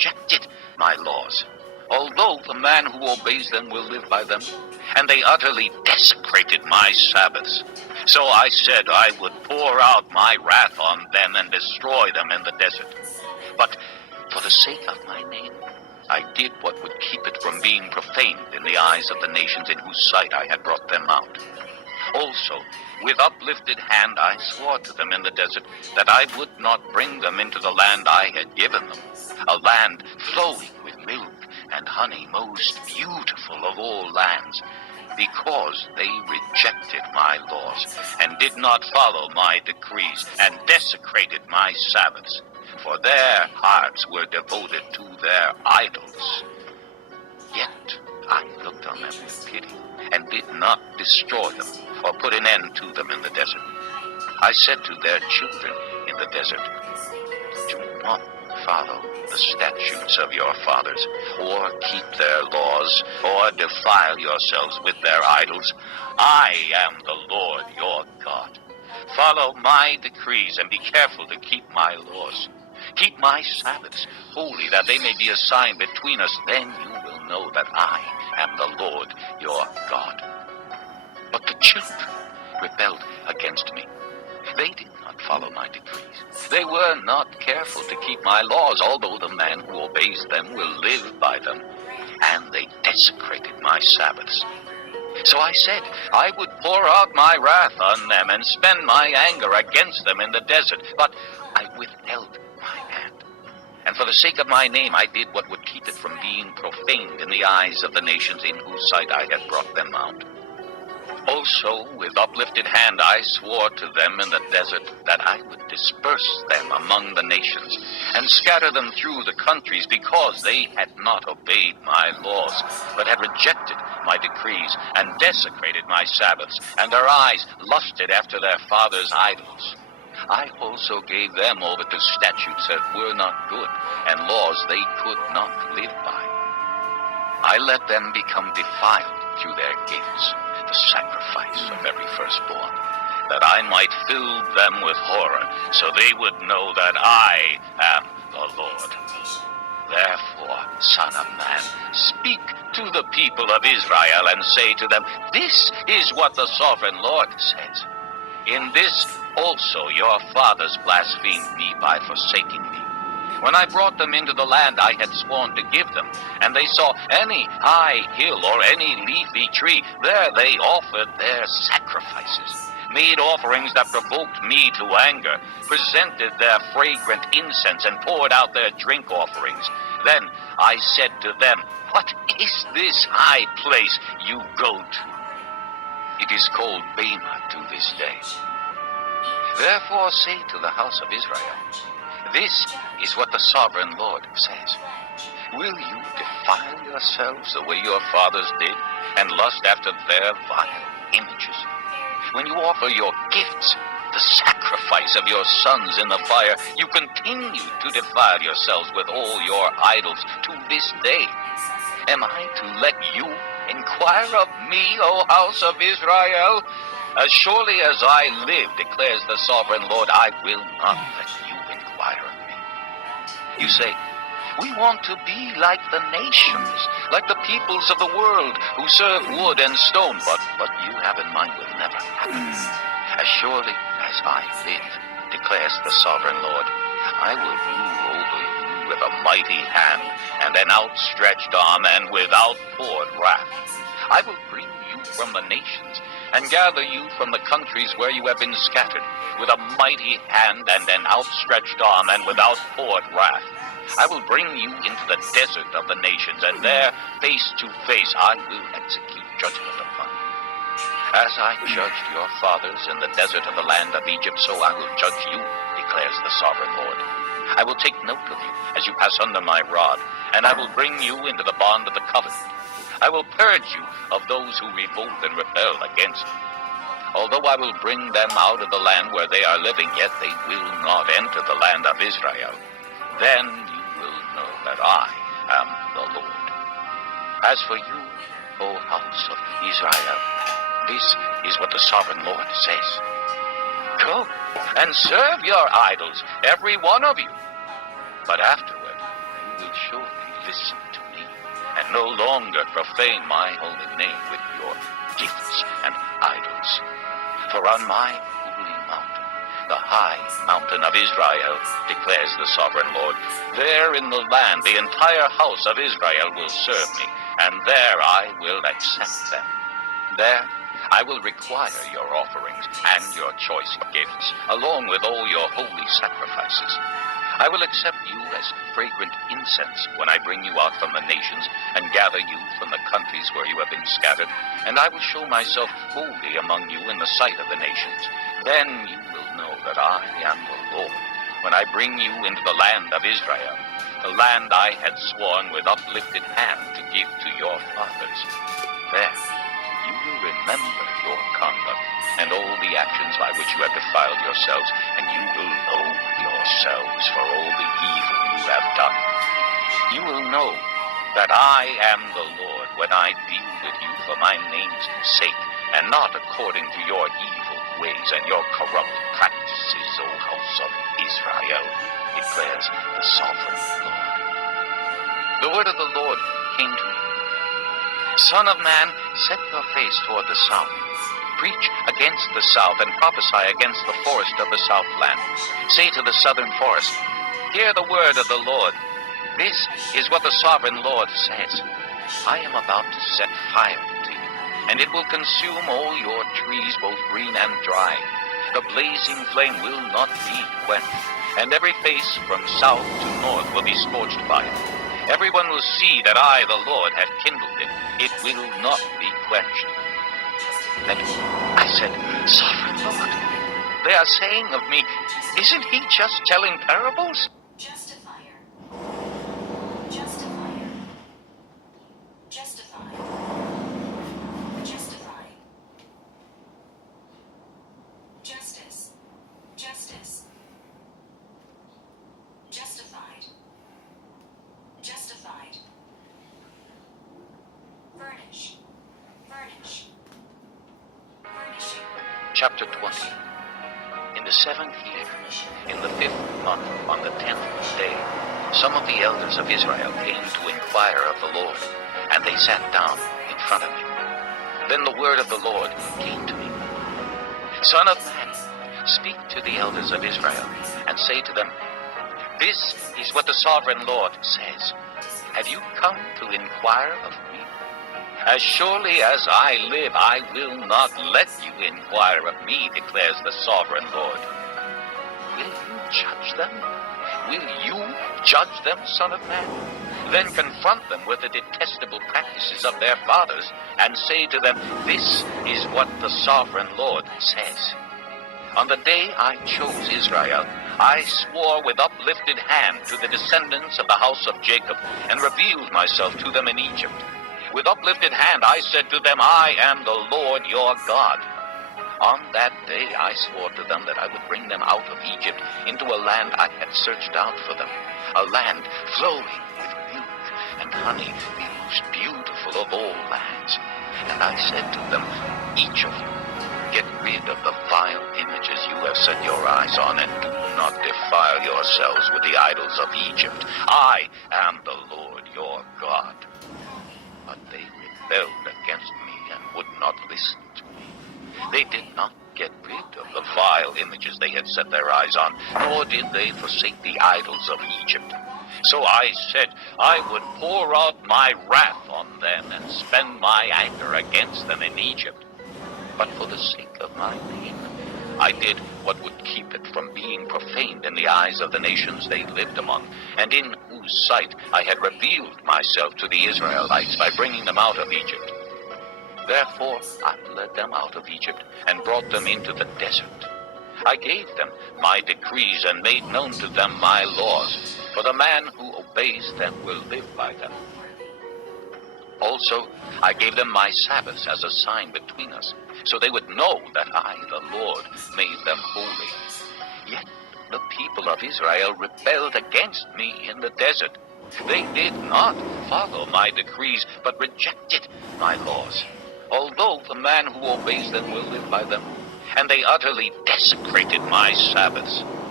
rejected my laws, although the man who obeys them will live by them, and they utterly desecrated my Sabbaths. So I said I would pour out my wrath on them and destroy them in the desert. But for the sake of my name, I did what would keep it from being profaned in the eyes of the nations in whose sight I had brought them out. Also, with uplifted hand I swore to them in the desert that I would not bring them into the land I had given them, a land flowing with milk and honey, most beautiful of all lands, because they rejected my laws and did not follow my decrees and desecrated my Sabbaths, for their hearts were devoted to their idols. Yet I looked on them with pity and did not destroy them or put an end to them in the desert. I said to their children in the desert, do not follow the statutes of your fathers, or keep their laws, or defile yourselves with their idols. I am the Lord your God. Follow my decrees and be careful to keep my laws. Keep my Sabbaths holy, that they may be a sign between us. Then you will know that I am the Lord your God. But the children rebelled against me. They did not follow my decrees. They were not careful to keep my laws, although the man who obeys them will live by them. And they desecrated my Sabbaths. So I said I would pour out my wrath on them and spend my anger against them in the desert. But I withheld my hand. And for the sake of my name, I did what would keep it from being profaned in the eyes of the nations in whose sight I had brought them out. Also, with uplifted hand, I swore to them in the desert that I would disperse them among the nations and scatter them through the countries, because they had not obeyed my laws, but had rejected my decrees and desecrated my Sabbaths, and their eyes lusted after their fathers' idols. I also gave them over to statutes that were not good, and laws they could not live by. I let them become defiled through their gifts, the sacrifice of every firstborn, that I might fill them with horror, so they would know that I am the Lord. Therefore, Son of Man, speak to the people of Israel and say to them, this is what the sovereign Lord says. In this also your fathers blasphemed me by forsaking me. When I brought them into the land I had sworn to give them, and they saw any high hill or any leafy tree, there they offered their sacrifices, made offerings that provoked me to anger, presented their fragrant incense, and poured out their drink offerings. Then I said to them, what is this high place you go to? It is called Bema to this day. Therefore say to the house of Israel, this is what the sovereign Lord says. Will you defile yourselves the way your fathers did, and lust after their vile images? When you offer your gifts, the sacrifice of your sons in the fire, you continue to defile yourselves with all your idols to this day. Am I to let you inquire of me, O house of Israel? As surely as I live, declares the sovereign Lord, I will not let you inquire of me. You say, we want to be like the nations, like the peoples of the world who serve wood and stone, but what you have in mind will never happen. As surely as I live, declares the sovereign Lord, I will rule over you with a mighty hand and an outstretched arm and with outpoured wrath. I will bring you from the nations and gather you from the countries where you have been scattered, with a mighty hand and an outstretched arm and with outpoured wrath. I will bring you into the desert of the nations, and there, face to face, I will execute judgment upon you. As I judged your fathers in the desert of the land of Egypt, so I will judge you, declares the sovereign Lord. I will take note of you as you pass under my rod, and I will bring you into the bond of the covenant. I will purge you of those who revolt and rebel against me. Although I will bring them out of the land where they are living, yet they will not enter the land of Israel. Then you will know that I am the Lord. As for you, O house of Israel, this is what the sovereign Lord says. Go and serve your idols, every one of you. But afterward, you will listen to me, and no longer profane my holy name with your gifts and idols. For on my holy mountain, the high mountain of Israel, declares the sovereign Lord, there in the land the entire house of Israel will serve me, and there I will accept them. There I will require your offerings and your choice gifts, along with all your holy sacrifices. I will accept you as fragrant incense when I bring you out from the nations and gather you from the countries where you have been scattered, and I will show myself holy among you in the sight of the nations. Then you will know that I am the Lord, when I bring you into the land of Israel, the land I had sworn with uplifted hand to give to your fathers. There you will remember your conduct and all the actions by which you have defiled yourselves, and you will know yourselves for all the evil you have done. You will know that I am the Lord when I deal with you for my name's sake, and not according to your evil ways and your corrupt practices, O house of Israel, declares the sovereign Lord. The word of the Lord came to me. Son of man, set your face toward the south. Preach against the south and prophesy against the forest of the southland. Say to the southern forest, hear the word of the Lord. This is what the sovereign Lord says. I am about to set fire to you, and it will consume all your trees, both green and dry. The blazing flame will not be quenched, and every face from south to north will be scorched by it. Everyone will see that I, the Lord, have kindled it. It will not be quenched. Then I said, Sovereign Lord, they are saying of me, isn't he just telling parables? Justifier. Justifier. Justifier. Justify. Justice. Justice. Justified. Justified. Furnish. Furnish. Furnishing. Chapter 20. In the 7th year, in the 5th month, on the 10th day, some of the elders of Israel came to inquire of the Lord, and they sat down in front of me. Then the word of the Lord came to me. Son of man, speak to the elders of Israel, and say to them, this is what the sovereign Lord says. Have you come to inquire of me? As surely as I live, I will not let you inquire of me, declares the sovereign Lord. Will you judge them? Will you judge them, Son of man? Then confront them with the detestable practices of their fathers, and say to them, this is what the sovereign Lord says. On the day I chose Israel, I swore with uplifted hand to the descendants of the house of Jacob, and revealed myself to them in Egypt. With uplifted hand I said to them, I am the Lord your God. On that day I swore to them that I would bring them out of Egypt into a land I had searched out for them, a land flowing with milk and honey, the most beautiful of all lands. And I said to them, each of you, get rid of the vile images you have set your eyes on, and do not defile yourselves with the idols of Egypt. I am the Lord your God. But they rebelled against me and would not listen to me. They did not get rid of the vile images they had set their eyes on, nor did they forsake the idols of Egypt. So I said I would pour out my wrath on them and spend my anger against them in Egypt. But for the sake of my name, I did what would keep it from being profaned in the eyes of the nations they lived among, and in whose sight I had revealed myself to the Israelites by bringing them out of Egypt. Therefore I led them out of Egypt and brought them into the desert. I gave them my decrees and made known to them my laws, for the man who obeys them will live by them. Also, I gave them my Sabbaths as a sign between us, so they would know that I, the Lord, made them holy. Yet the people of Israel rebelled against me in the desert. They did not follow my decrees, but rejected my laws, although the man who obeys them will live by them. And they utterly desecrated my Sabbaths.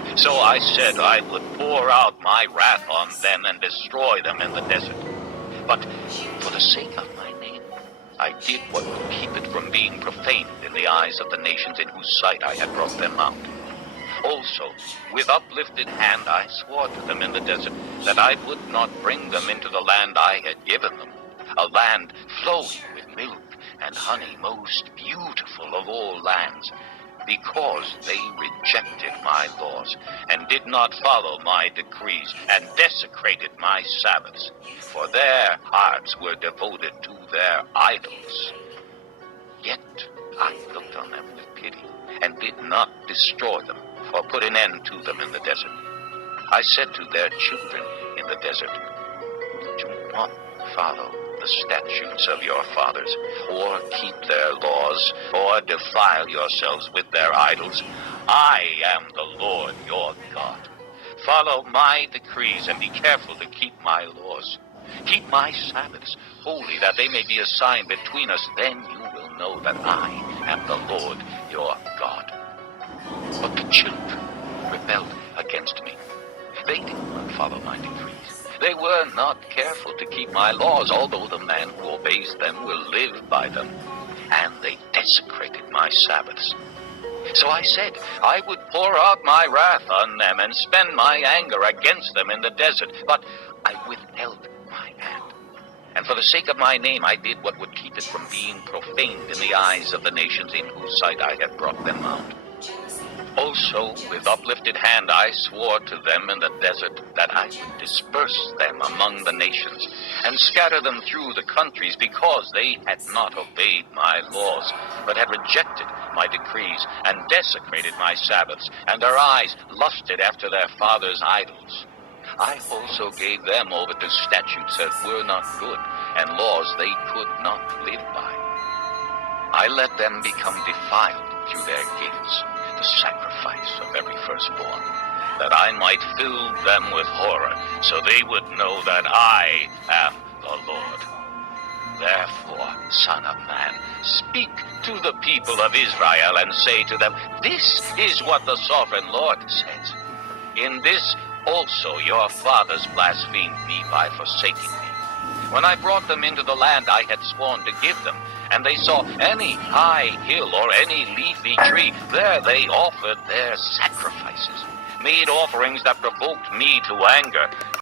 So I said I would pour out my wrath on them and destroy them in the desert. But for the sake of my name, I did what would keep it from being profaned in the eyes of the nations in whose sight I had brought them out. Also, with uplifted hand I swore to them in the desert that I would not bring them into the land I had given them, a land flowing with milk and honey, most beautiful of all lands, because they rejected my laws and did not follow my decrees and desecrated my Sabbaths, for their hearts were devoted to their idols. Yet I looked on them with pity and did not destroy them or put an end to them in the desert. I said to their children in the desert, do not follow the statutes of your fathers, or keep their laws, or defile yourselves with their idols. I am the Lord your God. Follow my decrees and be careful to keep my laws. Keep my Sabbaths holy, that they may be a sign between us. Then you will know that I am the Lord your God. But the children rebelled against me. They did not follow my decrees. They were not careful to keep my laws, although the man who obeys them will live by them. And they desecrated my Sabbaths. So I said I would pour out my wrath on them and spend my anger against them in the desert. But I withheld my hand. And for the sake of my name I did what would keep it from being profaned in the eyes of the nations in whose sight I had brought them out. Also, with uplifted hand I swore to them in the desert that I would disperse them among the nations and scatter them through the countries, because they had not obeyed my laws, but had rejected my decrees and desecrated my Sabbaths, and their eyes lusted after their fathers' idols. I also gave them over to statutes that were not good, and laws they could not live by. I let them become defiled through their gifts, the sacrifice of every firstborn, that I might fill them with horror, so they would know that I am the Lord. Therefore, Son of Man, speak to the people of Israel and say to them, this is what the Sovereign Lord says. In this also your fathers blasphemed me by forsaking me. When I brought them into the land I had sworn to give them, and they saw any high hill or any leafy tree, there they offered their sacrifices, made offerings that provoked me to anger.